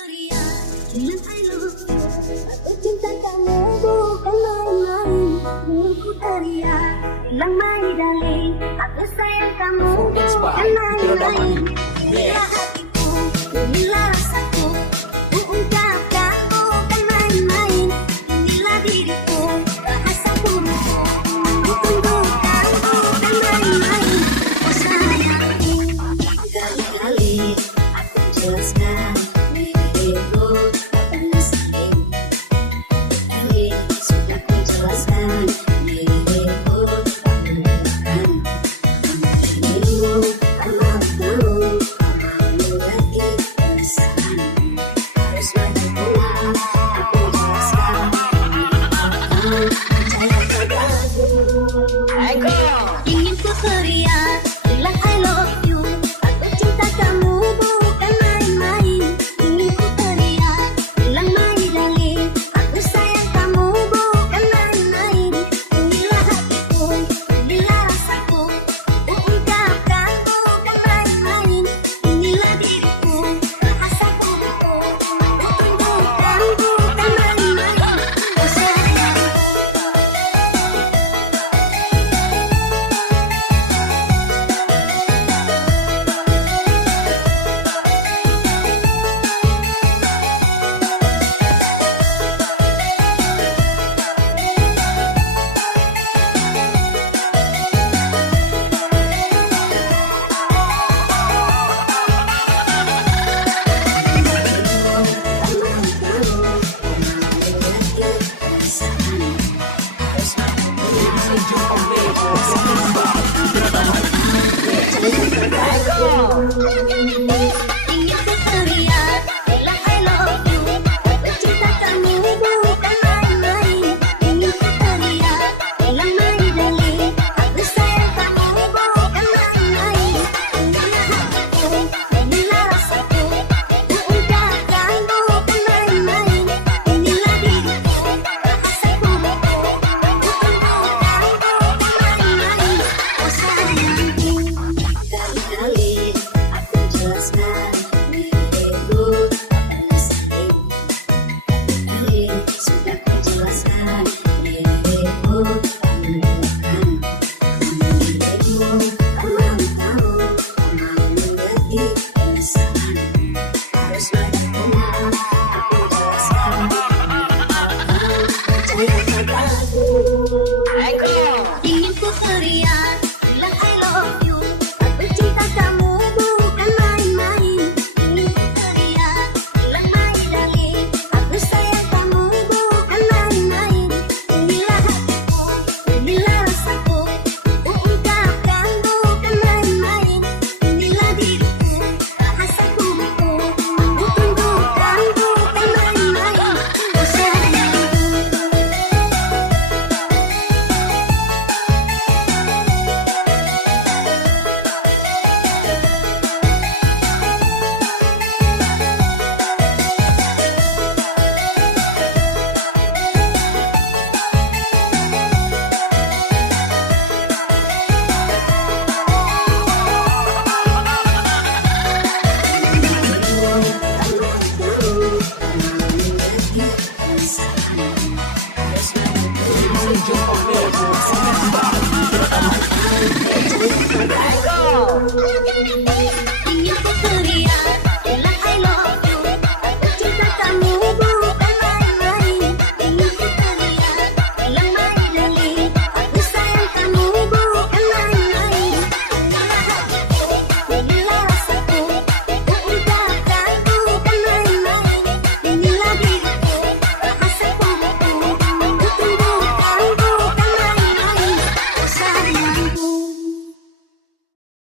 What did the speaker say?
teriak bilang I love you. Aku cinta kamu bukan main-main. Mulutku teriak bilang my darling. Aku sayang kamu bukan main-main. Inilah hatiku, inilah rasaku. Ku ungkapkan bukan main-main. Inilah diriku, bahasa buruku. Ku tunjukkan bukan main-main. Oh sayangku, kali-kali aku jelaskan diriku karena saling. Kali sudah ku jelaskan diriku menentukan. Dirimu tak mau tahu, tak mau lagi perasaan. Harus banyak pula aku jelaskan diriku percaya padaku. Ingin ku teriak bilang I love you. Aku cinta kamu bukan main-main. Ingin ku teriak bilang my darling. Aku sayang kamu bukan main-main. Inilah hatiku, inilah rasaku. Ku ungkapkan bukan main-main. Inilah diriku, bahasa buruku. Ku tunjukkan bukan main-main. Oh sayangku. Ingin ku teriak bilang I love you. Aku cinta kamu bukan main-main. Ingin ku teriak bilang my darling. Aku sayang kamu bukan main-main. Inilah hatiku, inilah rasaku. Ku ungkapkan bukan main-main. Inilah diriku, bahasa buruku. Ku tunjukkan bukan main-main. Oh sayangku, kali-kali aku jelaskan diriku karena saling. Kali sudah ku jelaskan diriku menentukan. Dirimu tak mau tahu, tak mau mengerti perasaan. Harus banyak pula aku jelaskan percaya padaku. Ingin ku teriak bilang I love you. Aku cinta kamu bukan main-main. Ingin ku teriak bilang my darling. Aku sayang kamu bukan main-main. Inilah hatiku, inilah rasaku. Ku ungkapkan bukan main-main. Inilah diriku, bahasa buruku. Ku tunjukkan bukan main-main. Oh sayangku. Ingin ku teriak